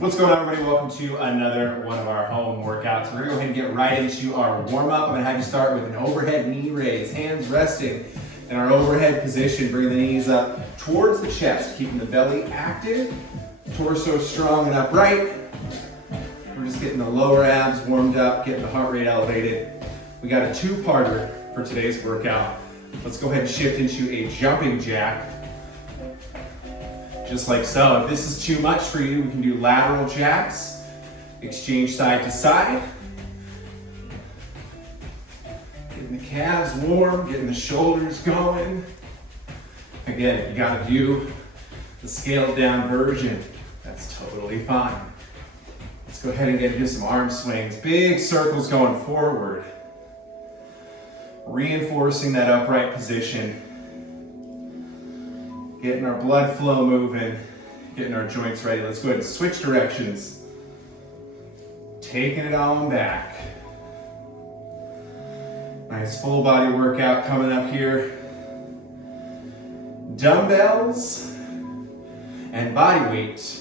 What's going on, everybody? Welcome to another one of our home workouts. We're gonna go ahead and get right into our warm-up. I'm gonna have you start with an overhead knee raise, hands resting in our overhead position. Bring the knees up towards the chest, keeping the belly active, torso strong and upright. We're just getting the lower abs warmed up, getting the heart rate elevated. We got a two-parter for today's workout. Let's go ahead and shift into a jumping jack. Just like so. If this is too much for you, we can do lateral jacks. Exchange side to side. Getting the calves warm, getting the shoulders going. Again, you gotta do the scaled down version. That's totally fine. Let's go ahead and get into some arm swings. Big circles going forward. Reinforcing that upright position. Getting our blood flow moving, getting our joints ready. Let's go ahead and switch directions. Taking it on back. Nice full body workout coming up here. Dumbbells and body weight.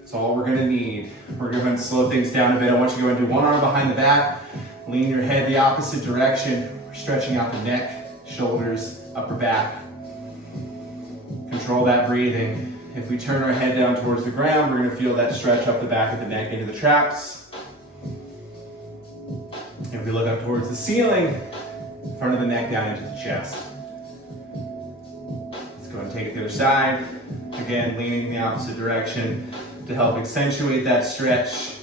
That's all we're gonna need. We're gonna slow things down a bit. I want you to go into one arm behind the back, lean your head the opposite direction. We're stretching out the neck, shoulders, upper back. Control that breathing. If we turn our head down towards the ground, we're going to feel that stretch up the back of the neck into the traps. If we look up towards the ceiling, front of the neck down into the chest. Let's go ahead and take it to the other side. Again, leaning in the opposite direction to help accentuate that stretch.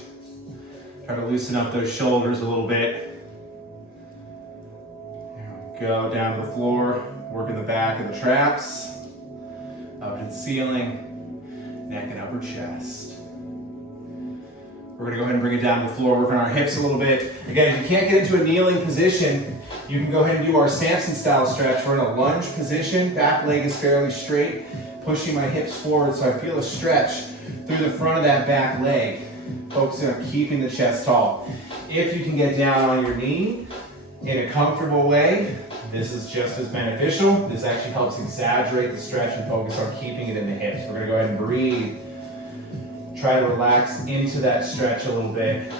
Try to loosen up those shoulders a little bit. There we go, down to the floor, working the back of the traps. Up to the ceiling, neck and upper chest. We're gonna go ahead and bring it down to the floor, working our hips a little bit. Again, if you can't get into a kneeling position, you can go ahead and do our Samson style stretch. We're in a lunge position, back leg is fairly straight, pushing my hips forward so I feel a stretch through the front of that back leg, focusing on keeping the chest tall. If you can get down on your knee in a comfortable way, this is just as beneficial. This actually helps exaggerate the stretch and focus on keeping it in the hips. We're gonna go ahead and breathe. Try to relax into that stretch a little bit.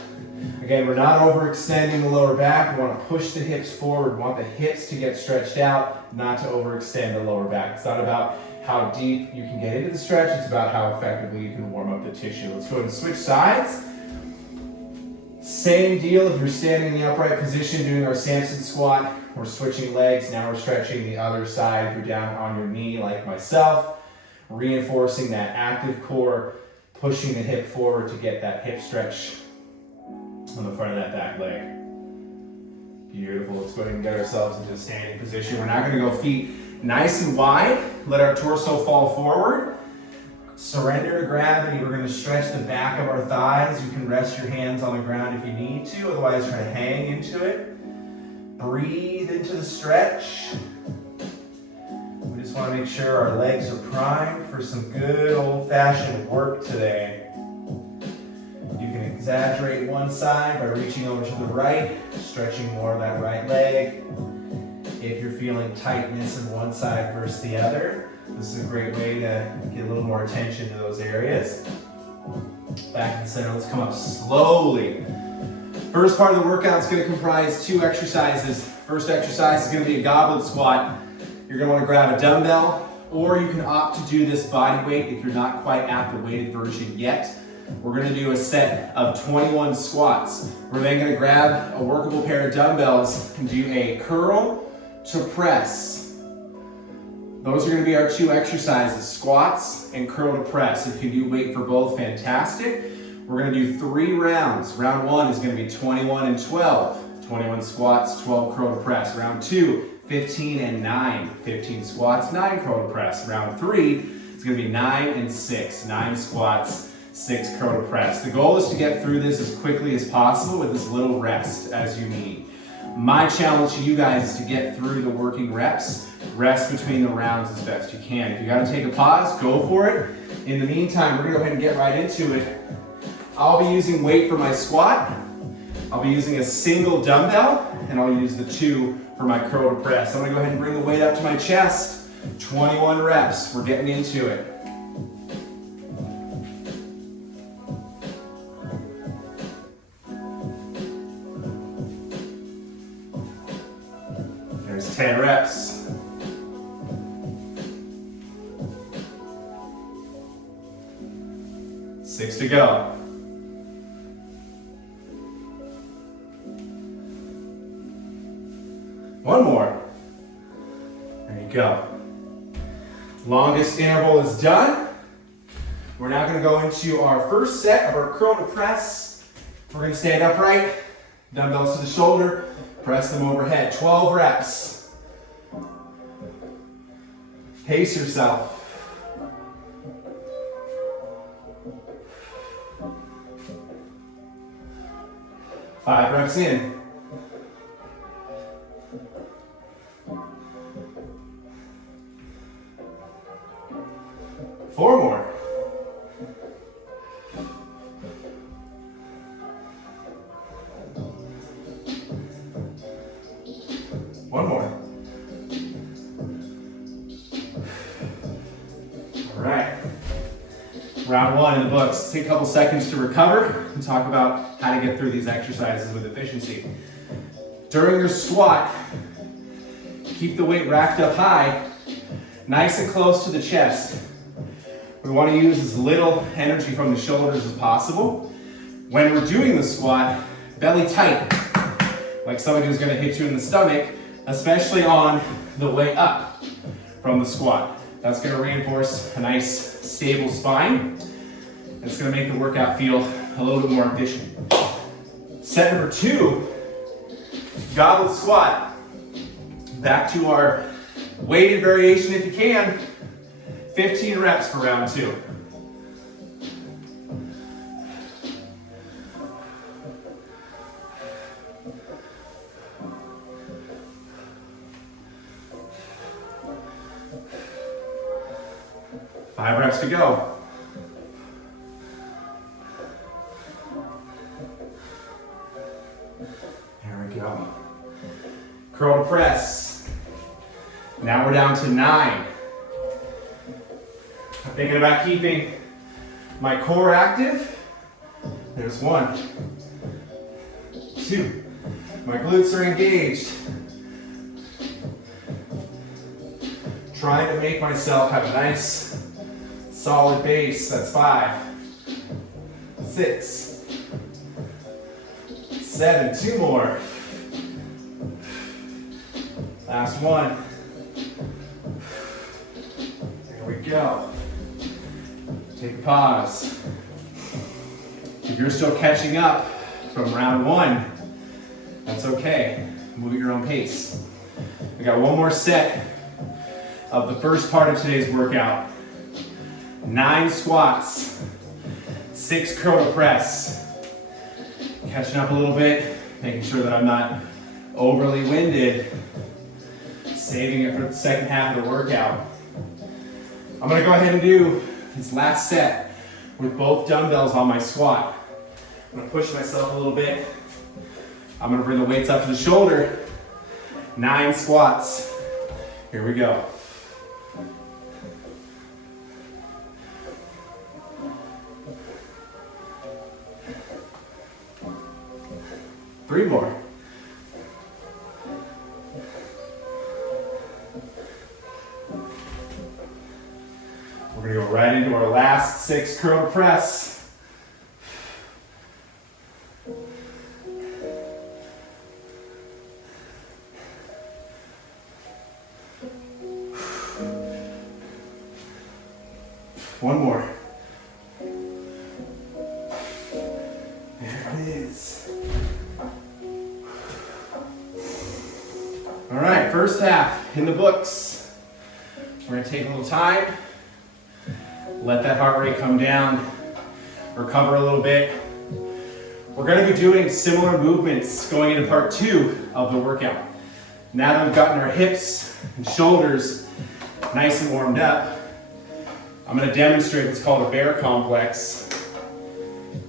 Again, we're not overextending the lower back. We wanna push the hips forward. We want the hips to get stretched out, not to overextend the lower back. It's not about how deep you can get into the stretch. It's about how effectively you can warm up the tissue. Let's go ahead and switch sides. Same deal if you're standing in the upright position doing our Samson squat. We're switching legs, now we're stretching the other side. If you're down on your knee like myself, reinforcing that active core, pushing the hip forward to get that hip stretch on the front of that back leg. Beautiful, let's go ahead and get ourselves into a standing position. We're not gonna go feet nice and wide. Let our torso fall forward. Surrender to gravity. We're going to stretch the back of our thighs. You can rest your hands on the ground if you need to, otherwise try to hang into it. Breathe into the stretch. We just want to make sure our legs are primed for some good old-fashioned work today. You can exaggerate one side by reaching over to the right, stretching more of that right leg. If you're feeling tightness in one side versus the other, this is a great way to get a little more attention to those areas. Back in the center, let's come up slowly. First part of the workout is going to comprise two exercises. First exercise is going to be a goblet squat. You're going to want to grab a dumbbell, or you can opt to do this body weight if you're not quite at the weighted version yet. We're going to do a set of 21 squats. We're then going to grab a workable pair of dumbbells and do a curl to press. Those are going to be our two exercises, squats and curl to press. If you do weight for both, fantastic. We're going to do 3 rounds. Round 1 is going to be 21 and 12. 21 squats, 12 curl to press. Round 2, 15 and 9. 15 squats, 9 curl to press. Round 3 is going to be 9 and 6. 9 squats, 6 curl to press. The goal is to get through this as quickly as possible with as little rest as you need. My challenge to you guys is to get through the working reps. Rest between the rounds as best you can. If you gotta take a pause, go for it. In the meantime, we're gonna go ahead and get right into it. I'll be using weight for my squat. I'll be using a single dumbbell, and I'll use the 2 for my curl to press. I'm gonna go ahead and bring the weight up to my chest. 21 reps, we're getting into it. 10 reps. Six to go. One more. There you go. Longest interval is done. We're now going to go into our first set of our curl to press. We're going to stand upright, dumbbells to the shoulder, press them overhead. 12 reps. Pace yourself. Five reps in. Four more. One more. All right. Round one in the books. Take a couple seconds to recover and talk about how to get through these exercises with efficiency. During your squat, keep the weight racked up high, nice and close to the chest. We want to use as little energy from the shoulders as possible. When we're doing the squat, belly tight, like somebody who's going to hit you in the stomach, especially on the way up from the squat. That's going to reinforce a nice, stable spine. It's going to make the workout feel a little bit more efficient. Set number two, goblet squat. Back to our weighted variation if you can. 15 reps for round two. Five reps to go. There we go. Curl to press. Now we're down to 9. I'm thinking about keeping my core active. There's 1, 2. My glutes are engaged. Trying to make myself have a nice, solid base. That's 5, 6, 7. 2 more. Last one. There we go. Take a pause. If you're still catching up from round one, that's okay. Move at your own pace. We got one more set of the first part of today's workout. 9 squats, 6 curl to press. Catching up a little bit, making sure that I'm not overly winded. Saving it for the second half of the workout. I'm gonna go ahead and do this last set with both dumbbells on my squat. I'm gonna push myself a little bit. I'm gonna bring the weights up to the shoulder. 9 squats. Here we go. Three more. We're gonna go right into our last 6 curl to press. One more. There it is. All right, first half in the books. We're gonna take a little time. Let that heart rate come down, recover a little bit. We're going to be doing similar movements going into part 2 of the workout. Now that we've gotten our hips and shoulders nice and warmed up, I'm going to demonstrate what's called a bear complex.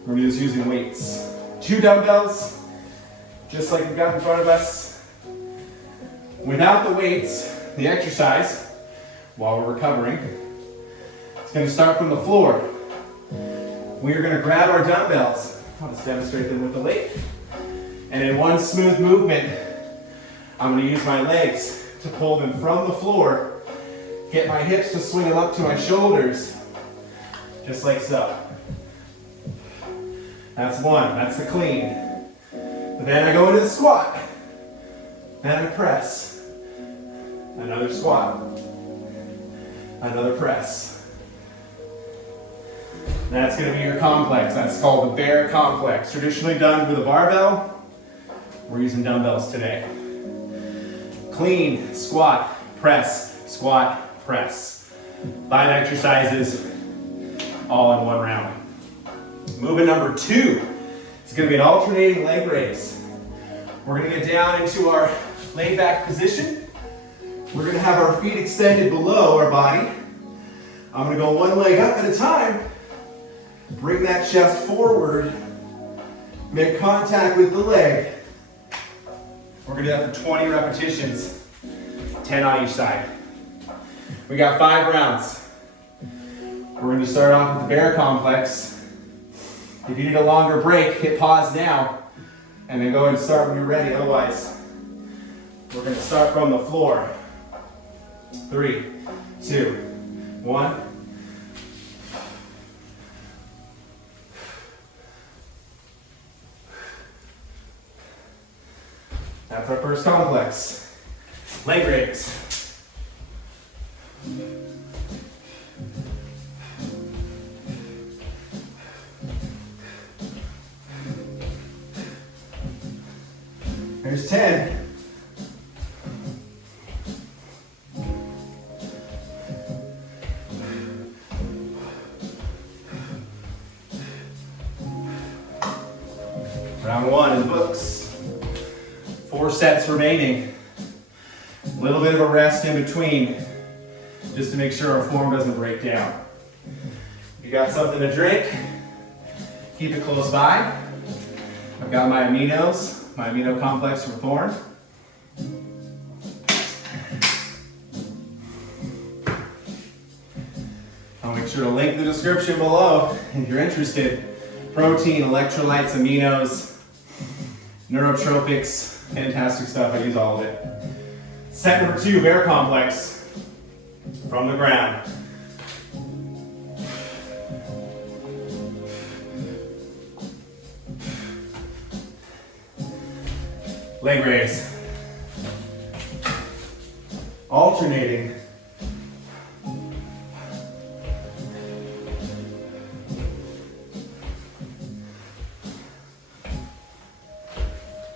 We're going to do this using weights. 2 dumbbells, just like we've got in front of us. Without the weights, the exercise, while we're recovering, going to start from the floor. We are going to grab our dumbbells. I'll just demonstrate them with the leg. And in one smooth movement, I'm going to use my legs to pull them from the floor. Get my hips to swing them up to my shoulders, just like so. That's one, that's the clean. But then I go into the squat. Then I press. Another squat. Another press. That's going to be your complex. That's called the bear complex. Traditionally done with a barbell. We're using dumbbells today. Clean, squat, press, squat, press. 5 exercises, all in one round. Movement number 2. It's going to be an alternating leg raise. We're going to get down into our laid back position. We're going to have our feet extended below our body. I'm going to go one leg up at a time. Bring that chest forward. Make contact with the leg. We're going to do that for 20 repetitions, 10 on each side. We got 5 rounds. We're going to start off with the bear complex. If you need a longer break, hit pause now, and then go ahead and start when you're ready. Otherwise, we're going to start from the floor. 3, 2, 1. That's our first complex. Leg raise. There's 10. Round 1 in the books. 4 sets remaining. A little bit of a rest in between, just to make sure our form doesn't break down. If you got something to drink, keep it close by. I've got my aminos. My amino complex for form. I'll make sure to link in the description below if you're interested. Protein, electrolytes, aminos, neurotropics, fantastic stuff. I use all of it. Set number 2, bear complex from the ground. Leg raise. Alternating.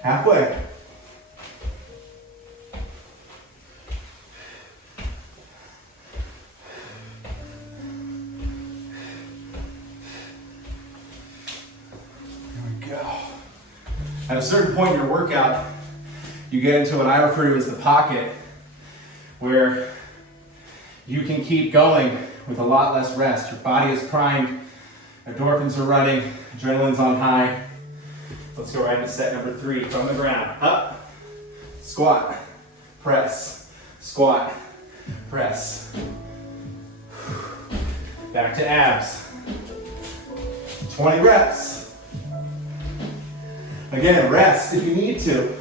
Halfway. There we go. At a certain point in your workout, you get into what I refer to as the pocket, where you can keep going with a lot less rest. Your body is primed, endorphins are running, adrenaline's on high. Let's go right into set number 3, from the ground. Up, squat, press, squat, press. Back to abs. 20 reps. Again, rest if you need to.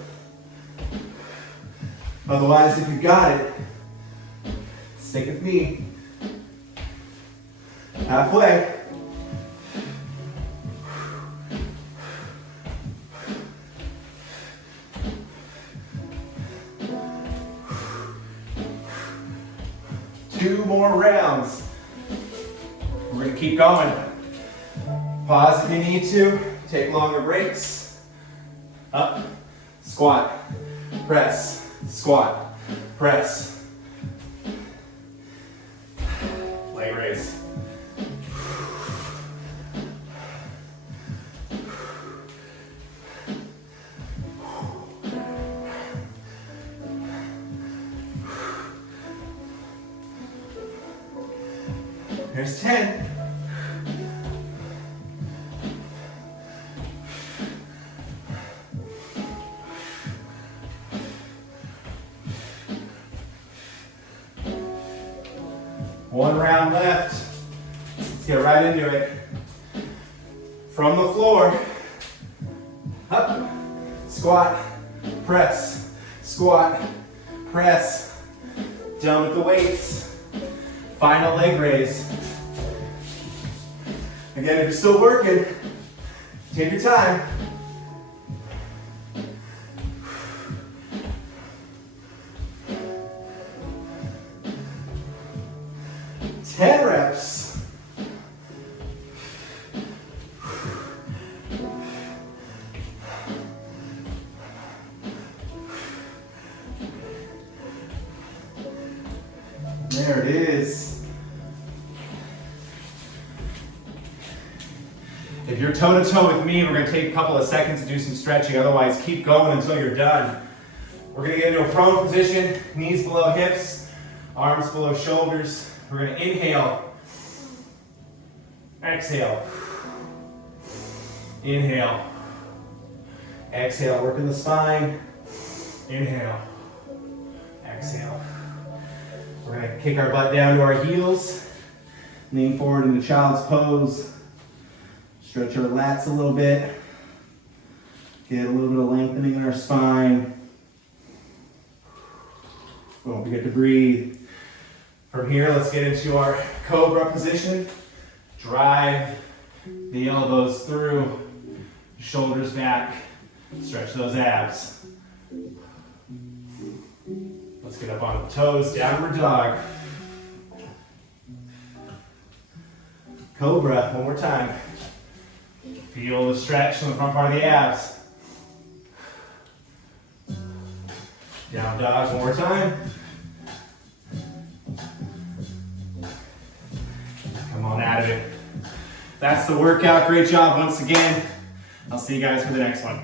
Otherwise, if you got it, stick with me. Halfway. Two more rounds. We're going to keep going. Pause if you need to. Take longer breaks. Up, squat, press. Squat, press, leg raise. There's 10. One round left. Let's get right into it. From the floor, up, squat, press, squat, press, Down with the weights. Final leg raise. Again, if you're still working, take your time. Ten reps. There it is. If you're toe to toe with me, we're going to take a couple of seconds to do some stretching. Otherwise, keep going until you're done. We're going to get into a prone position, knees below hips, arms below shoulders. We're going to inhale, exhale, inhale, exhale. Working the spine. Inhale, exhale. We're going to kick our butt down to our heels, lean forward into child's pose, stretch our lats a little bit, get a little bit of lengthening in our spine. Don't forget to breathe. From here, let's get into our cobra position. Drive the elbows through, shoulders back, stretch those abs. Let's get up on the toes, downward dog. Cobra, one more time. Feel the stretch in the front part of the abs. Down dog, one more time. Come on out of it. That's the workout. Great job once again. I'll see you guys for the next one.